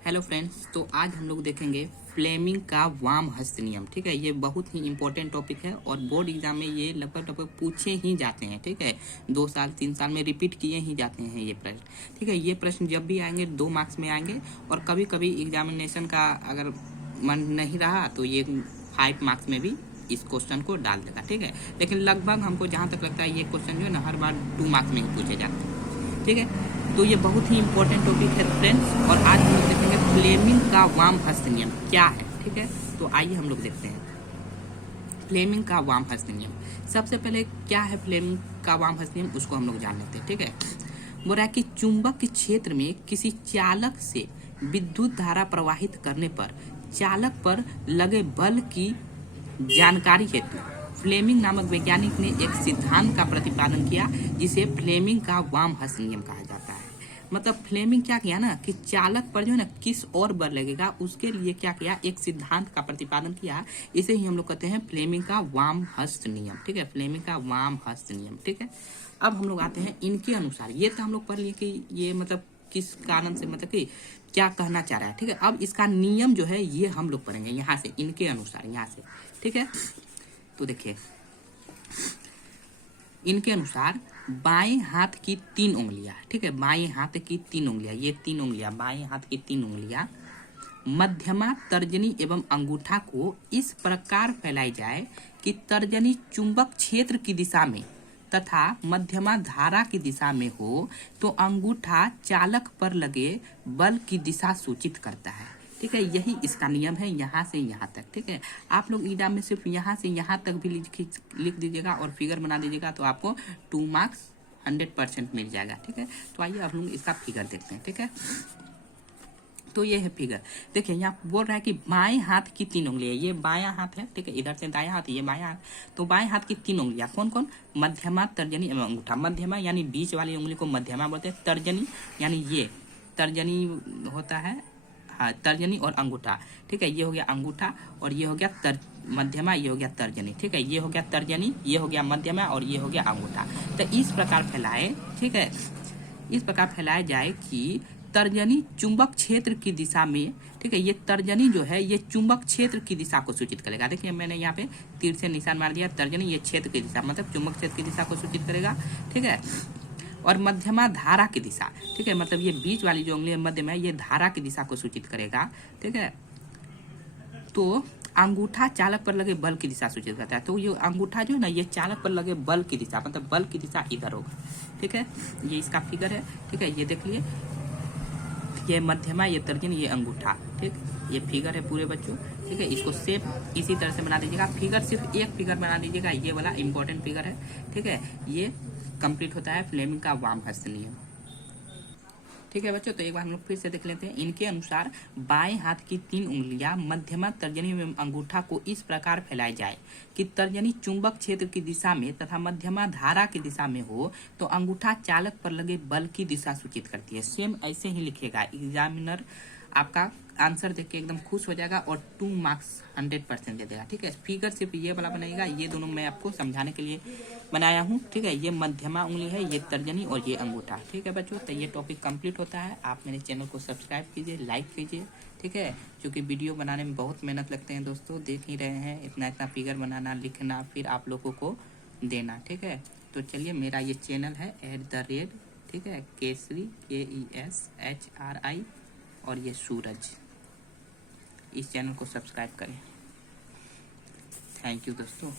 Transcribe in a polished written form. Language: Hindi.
हेलो फ्रेंड्स, तो आज हम लोग देखेंगे फ्लेमिंग का वाम हस्त नियम। ठीक है, ये बहुत ही इंपॉर्टेंट टॉपिक है और बोर्ड एग्जाम में ये लगभग पूछे ही जाते हैं। ठीक है, 2 साल 3 साल में रिपीट किए ही जाते हैं ये प्रश्न। ठीक है, ये प्रश्न जब भी आएंगे 2 मार्क्स में आएंगे और कभी कभी एग्जामिनेशन का अगर मन नहीं रहा तो ये 5 मार्क्स में भी इस क्वेश्चन को डाल देगा। ठीक है, लेकिन लगभग हमको जहाँ तक लगता है ये क्वेश्चन जो है ना हर बार 2 मार्क्स में ही पूछे जाते हैं। ठीक है, तो ये बहुत ही इंपॉर्टेंट टॉपिक है फ्रेंड्स, और आज हम लोग देखेंगे फ्लेमिंग का वाम हस्त नियम क्या है। ठीक है, तो आइए हम लोग देखते हैं फ्लेमिंग का वाम हस्त नियम। सबसे पहले क्या है फ्लेमिंग का वाम हस्त नियम, उसको हम लोग जान लेते हैं। ठीक है, बोल रहा है कि चुंबक के क्षेत्र में किसी चालक से विद्युत धारा प्रवाहित करने पर चालक पर लगे बल की जानकारी हेतु फ्लेमिंग नामक वैज्ञानिक ने एक सिद्धांत का प्रतिपादन किया जिसे फ्लेमिंग का वाम हस्त नियम कहा जाता है। मतलब फ्लेमिंग क्या किया ना कि चालक पर जो है ना किस और बल लगेगा उसके लिए क्या किया, एक सिद्धांत का प्रतिपादन किया। इसे ही हम लोग कहते हैं फ्लेमिंग का वाम हस्त नियम। ठीक है, फ्लेमिंग का वाम हस्त नियम। ठीक है, अब हम लोग आते हैं इनके अनुसार। ये तो हम लोग पढ़ लिए कि ये मतलब किस कारण से, मतलब कि क्या कहना चाह रहा है। ठीक है, अब इसका नियम जो है ये हम लोग पढ़ेंगे यहाँ से, इनके अनुसार यहाँ से। ठीक है, तो देखिए इनके अनुसार बाएं हाथ की 3 उंगलियां, ठीक है, बाएं हाथ की 3 उंगलियां, ये 3 उंगलियां, बाएं हाथ की 3 उंगलियां मध्यमा, तर्जनी एवं अंगूठा को इस प्रकार फैलाई जाए कि तर्जनी चुंबक क्षेत्र की दिशा में तथा मध्यमा धारा की दिशा में हो तो अंगूठा चालक पर लगे बल की दिशा सूचित करता है। ठीक है, यही इसका नियम है यहाँ से यहाँ तक। ठीक है, आप लोग एग्जाम में सिर्फ यहाँ से यहाँ तक भी लिख दीजिएगा और फिगर बना दीजिएगा तो आपको 2 मार्क्स 100% मिल जाएगा। ठीक है, तो आइए अब लोग इसका फिगर देखते हैं। ठीक है, तो ये है फिगर। देखिए यहाँ बोल रहा है कि बाएं हाथ की 3 उंगलियां, ये बायां हाथ है। ठीक है, इधर से दायां हाथ, ये बायां हाथ। तो बाएं हाथ की 3 उंगलियां कौन कौन, मध्यमा, तर्जनी एवं अंगूठा। मध्यमा यानी बीच वाली उंगली को मध्यमा बोलते हैं। तर्जनी यानी ये तर्जनी होता है, हाँ, तर्जनी और अंगूठा। ठीक है, ये हो गया अंगूठा और ये हो गया मध्यमा, ये हो गया तर्जनी। ठीक है, ये हो गया तर्जनी, ये हो गया मध्यमा और ये हो गया अंगूठा। तो इस प्रकार फैलाए। ठीक है, इस प्रकार फैलाया जाए कि तर्जनी चुंबक क्षेत्र की दिशा में, ठीक है, ये तर्जनी जो है ये चुंबक क्षेत्र की दिशा को सूचित करेगा। देखिए मैंने यहाँ पे तीर से निशान मार दिया। तर्जनी ये क्षेत्र की दिशा, मतलब चुंबक क्षेत्र की दिशा को सूचित करेगा। ठीक है, और मध्यमा धारा की दिशा, ठीक है, मतलब ये बीच वाली जो उंगली मध्य में ये धारा की दिशा को सूचित करेगा। ठीक है, तो अंगूठा चालक पर लगे बल की दिशा सूचित करता है। तो ये अंगूठा जो है ना ये चालक पर लगे बल की दिशा, मतलब बल की दिशा इधर होगा। ठीक है, ये इसका फिगर है। ठीक है, ये देख लिए, ये मध्यमा, ये तर्जनी, ये अंगूठा। ठीक, ये फिगर है पूरे बच्चों। ठीक है, इसको सेम इसी तरह से बना दीजिएगा। फिगर सिर्फ एक फिगर बना दीजिएगा, ये वाला इंपॉर्टेंट फिगर है। ठीक है, ये कंप्लीट होता है फ्लेमिंग का वाम हस्त नियम। ठीक है बच्चों, तो एक बार हम लोग फिर से देख लेते हैं। इनके अनुसार बाएं हाथ की 3 उंगलियां मध्यमा, तर्जनी एवं अंगूठा को इस प्रकार फैलाई जाए कि तर्जनी चुंबक क्षेत्र की दिशा में तथा मध्यमा धारा की दिशा में हो तो अंगूठा चालक पर लगे बल की दिशा सूचित करती है। सेम ऐसे ही लिखेगा, एग्जामिनर आपका आंसर देख के एकदम खुश हो जाएगा और 2 मार्क्स 100% दे देगा। ठीक है, फिगर सिर्फ ये वाला बनाएगा, ये दोनों मैं आपको समझाने के लिए बनाया हूँ। ठीक है, ये मध्यमा उंगली है, ये तर्जनी और ये अंगूठा। ठीक है बच्चों, तो ये टॉपिक कंप्लीट होता है। आप मेरे चैनल को सब्सक्राइब कीजिए, लाइक कीजिए। ठीक है, क्योंकि वीडियो बनाने में बहुत मेहनत लगते हैं दोस्तों, देख ही रहे हैं, इतना इतना फिगर बनाना, लिखना, फिर आप लोगों को देना। ठीक है, तो चलिए, मेरा ये चैनल है @ ठीक है, केसरी KESHRI और ये सूरज, इस चैनल को सब्सक्राइब करें। थैंक यू दोस्तों।